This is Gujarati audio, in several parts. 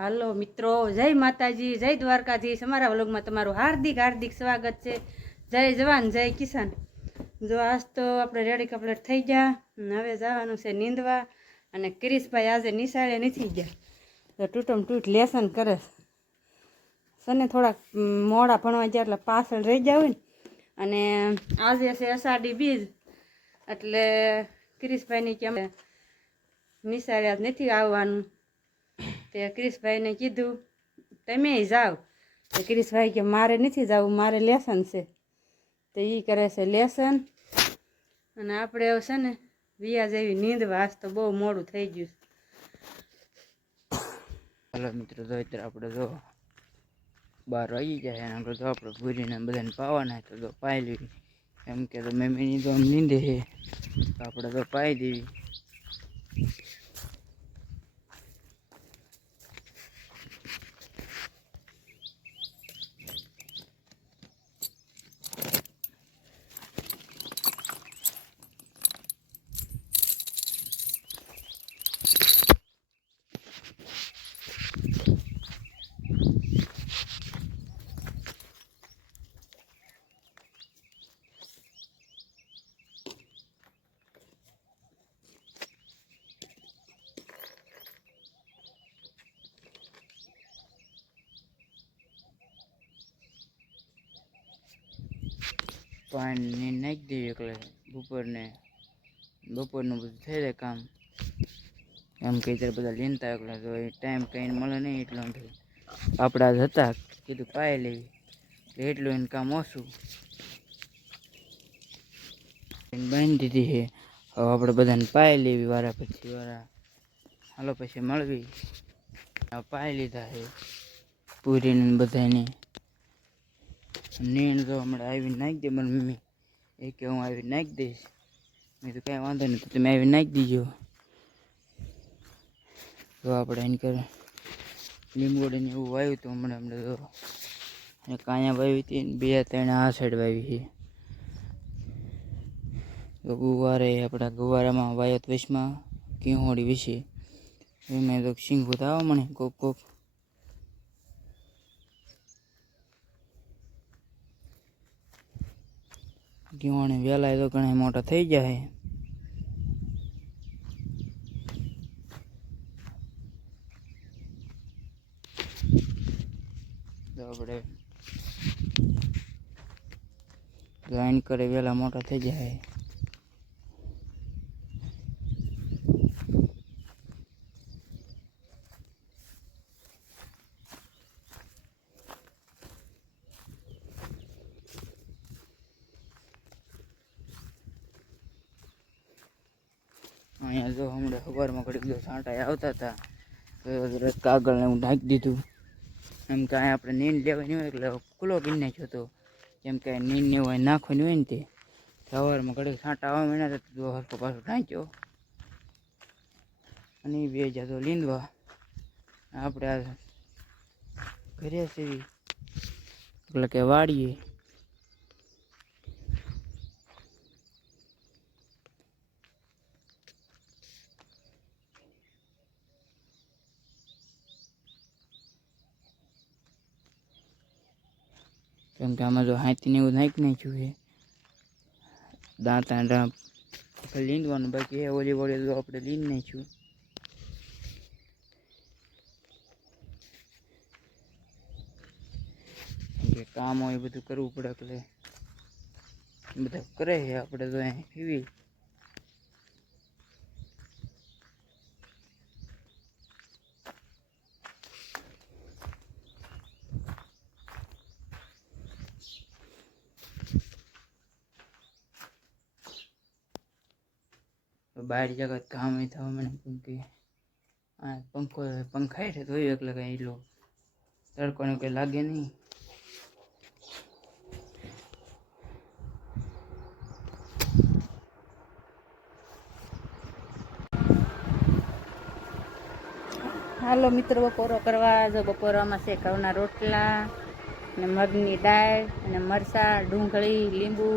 હાલો મિત્રો, જય માતાજી, જય દ્વારકાધીશ। અમારા વ્લોગમાં તમારું હાર્દિક હાર્દિક સ્વાગત છે। જય જવાન જય કિસાન। જો આજ તો આપણે રેડી કમ્પ્લીટ થઈ ગયા, હવે જવાનું છે નીંદવા। અને કિરીશભાઈ આજે નિશાળે નથી ગયા, તો તૂટમ તૂટ લેસન કરે છે ને થોડાક મોડા ભણવા ગયા એટલે પાછળ રહી જાવ ને। અને આજે છે અષાઢી બીજ, એટલે કિરીશભાઈની કે અમે નિશાળે આજ નથી આવવાનું। તે કિરીશભાઈને કીધું તમે જાઓ, તો કિરીશભાઈ કે મારે નથી જવું, મારે લેસન છે। તો એ કરે છે લેસન, અને આપણે એવું છે ને વિયા જેવી નીંદવા। આજ તો બહુ મોડું થઈ ગયું। हेलो मित्रों, तो इधर आप 12 वागी जाए આપણે તો આપણે પૂરીને બધાને પાવાના है, तो पाई ली एम के तो मम्मी तो नींदे है, तो આપણે તો પાઈ દેવી। पानी नाखी देवी એટલે બપોરનું બધું થઈ જાય કામ। એમ કે ત્યારે બધા લીનતા એટલે તો ટાઈમ કઈ મળે નહીં, એટલો આપણા જ હતા કીધું પાઈ લેવી, એટલું એનું કામ ઓછું બાંધી દીધી છે। હવે આપણે બધાને પાઈ લેવી વારા પછી વારા, હાલો પછી મળવી। પાઈ લીધા છે પૂરીને બધાને। નીણ તો હમણાં આવી નાખી દે મારી મમ્મી, એ કે હું આવી નાખી દઈશ। મેં તો કાંઈ વાંધો નહીં, તો તમે આવી નાખી દીજો। તો આપણે એને કરે લીંબોડીને એવું વાવ્યું હતું હમણાં તો એક અહીંયા વાવી હતી ને 2-3 આ સાઈડ વાવી છે। તો ગુવારે આપણા ગુવારામાં વાયત વશમાં કિહોડી વિશે એમાં તો સિંગો તો આવવા મને કોક કોક। કિહોણે વહેલા તો ઘણા મોટા થઈ જાય। તો આપણે લાઈન કરે વહેલા મોટા થઈ જાય। અહીંયા જો હમણાં સવારમાં ઘડીક જો છાંટા આવતા હતા, તો કાગળને હું ઢાંકી દીધું। એમ કે અહીંયા આપણે નીંદ લેવાની હોય એટલે ખુલ્લો કરી નાખ્યો હતો, કેમ કે નીંદને હોય નાખવાની હોય ને તે સવારમાં ઘડીક છાંટા આવવા માંડ્યા હતા, તો હરખો પાછો ઢાંક્યો અને એ બે જતો લીંદવા। આપણે આ ઘરે સીવી એટલે કે વાડીએ કેમ કે આમાં જો હાથીને એવું નાખી નાખ્યું છે, દાંતા લીંદવાનું બાકી એ ઓલી વળી તો આપણે લીંદ નાખ્યું। કે કામ હોય બધું કરવું પડે એટલે બધા કરે છે, આપણે તો એવી બહાર જગત કામ થવા મને, કેમ કે આ પંખા હેઠે ધોયું એટલે કઈ એટલો તડકોને કંઈ લાગે નહીં। હાલો મિત્રો, બપોરો કરવા। જો બપોરામાં છે ઘઉંના રોટલા ને મગની દાળ અને મરચાં, ડુંગળી, લીંબુ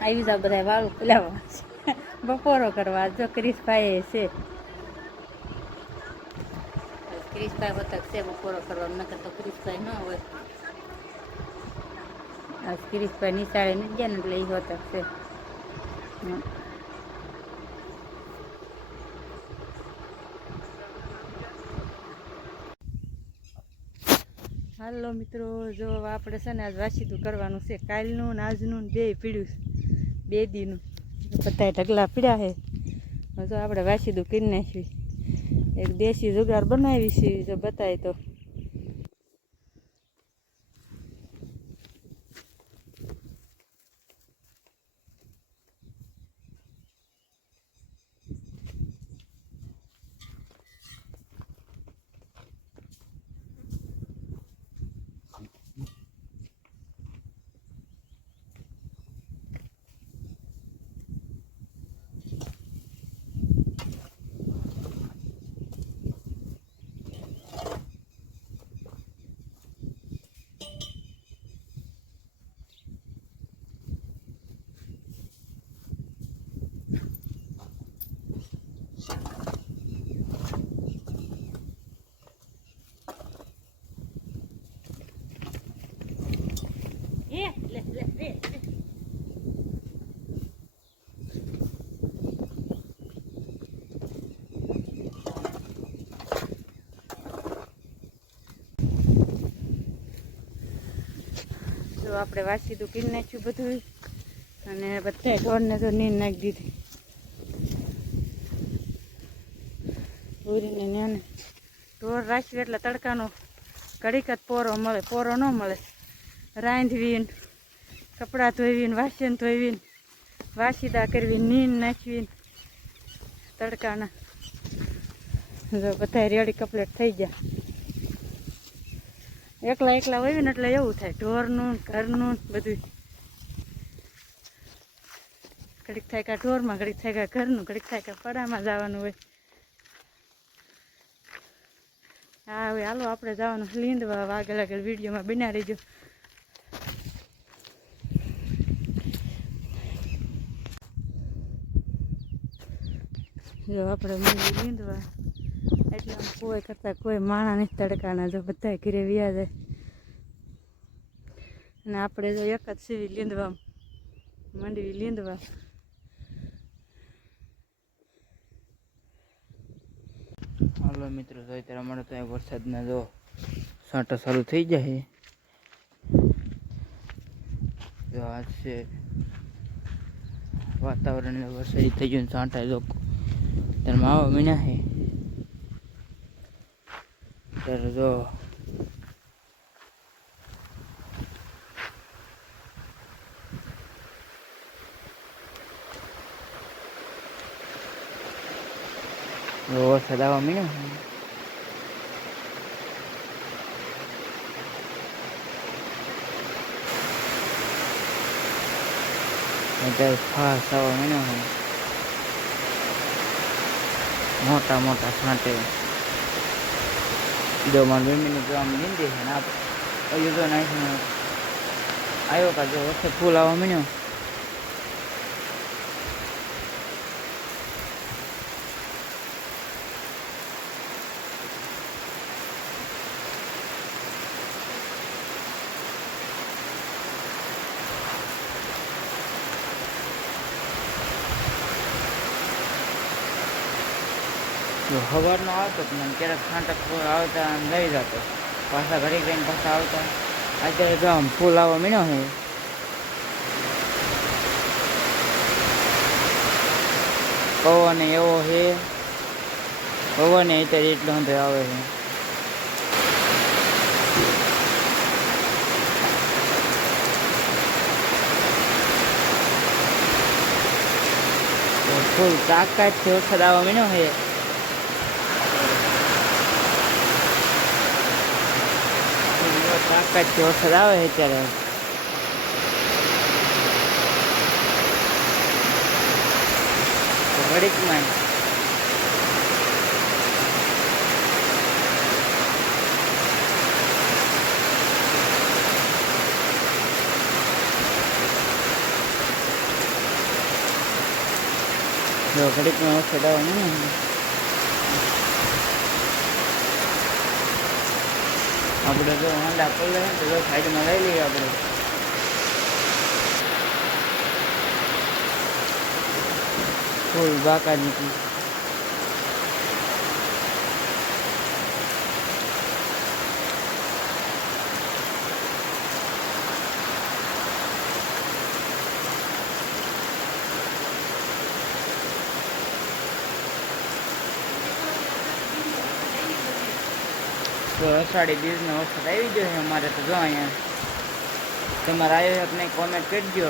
આવી જાવ બધા વાળું પુલાવવા બપોરો કરવા। જો કિરીશભાઈ છે ક્રિશભાઈ હોતા છે બપોરો કરવા નકર તો ક્રિશભાઈ ન હોય. આજ ક્રિશભાઈ નિશાળે નથી ગયા ને એટલે એ હોતા છે. હાલો મિત્રો, જો આપણે છે ને આજ વાસીદું કરવાનું છે. કાલનું ને આજનું બે પીડ્યું છે, 2 દીનું બધા ઢગલા પીડ્યા છે. જો આપણે વાસીદું કરી નાખ્યું. એક દેશી જુગાર બનાવી છે, જો બતાય તો. જો આપણે વાસીદું કરી નાખ્યું બધું, અને બધા ઢોરને તો નીંદ નાખી દીધી. પૂરીને ન્યાને ઢોર રાખવી એટલે તડકાનો ઘડીક જ પોરો મળે, પોરો ન મળે. રાંધવીને, કપડાં ધોઈને, વાસણ ધોઈને, વાસીદા કરવી, નીંદ નાખવી તડકાના. જો બધા રેડી કમ્પ્લીટ થઈ ગયા. એકલા એકલા હોય ને એટલે એવું થાય, ઢોરનું ઘરનું બધું. ઘડીક થાય કાં ઢોરમાં, ઘડીક થાય કાં ઘરનું, ઘડીક થાય કાં પડામાં જવાનું હોય. હા હવે હાલો આપણે જવાનું લીંદવા. આગળ આગળ વિડીયોમાં બના રહીજો. જો આપણે મંદિર લીંદવા એટલે કોઈ કરતા કોઈ માણા નહીં તડકાના. જો બધા ઘરે વ્યા જાય અને આપણે જો એક જ સીવી લીંદવા મંડવી લીંદવા. હાલો મિત્રો, તો અત્યારે અમારે તો વરસાદના જો છાંટા ચાલુ થઈ જાય. જો આજ છે વાતાવરણ વરસાદી થઈ ગયું. છાંટા જો ત્યારે માવા મહિના છે ત્યારે જો વરસાદ આવવા માંડ્યો. અત્યારે ફાસ આવવા માંડ્યો. મોટા મોટા છાંટે જો મારા મમ્મીને જો આમ નીંદી છે ને આપણે હજુ તો નાખીને આવ્યો કા જો વરસાદ ફૂલ આવવા માંડ્યો. સવારનો આવતો મને ક્યારેક છાંટક આવતા લઈ જતો, પાછા ઘડી ગઈને પાછા આવતા. અત્યારે જો આમ ફૂલ આવવા મીનો છે. પવન એવો છે, પવન અત્યારે એટલો અંદર આવે છે. ફૂલ તાકાતથી વરસાદ આવવા મીનો છે. તાકાતથી વરસાદ આવે છે અત્યારે. ઘડીકમાં ઘડીકમાં વરસાદ આવે ને. આપણે જો હોન્ડા પલ્લે તો જો સાઈડમાં લઈ લઈએ આપણે. ફૂલ બાકા નીકળી. તો અષાઢી બીજનો વરસાદ આવી ગયો છે અમારે. તો જો અહીંયા તમારે આવ્યો કે નહીં કોમેન્ટ કરજો.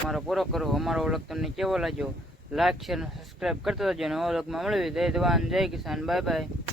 અમારો પૂરો કરો. અમારો વ્લોગ તમને કેવો લાગ્યો લાઈક શેર અને સબસ્ક્રાઈબ કરતા જજો. નવા વ્લોગમાં મળવી. જય જવાન જય કિસાન. Bye bye.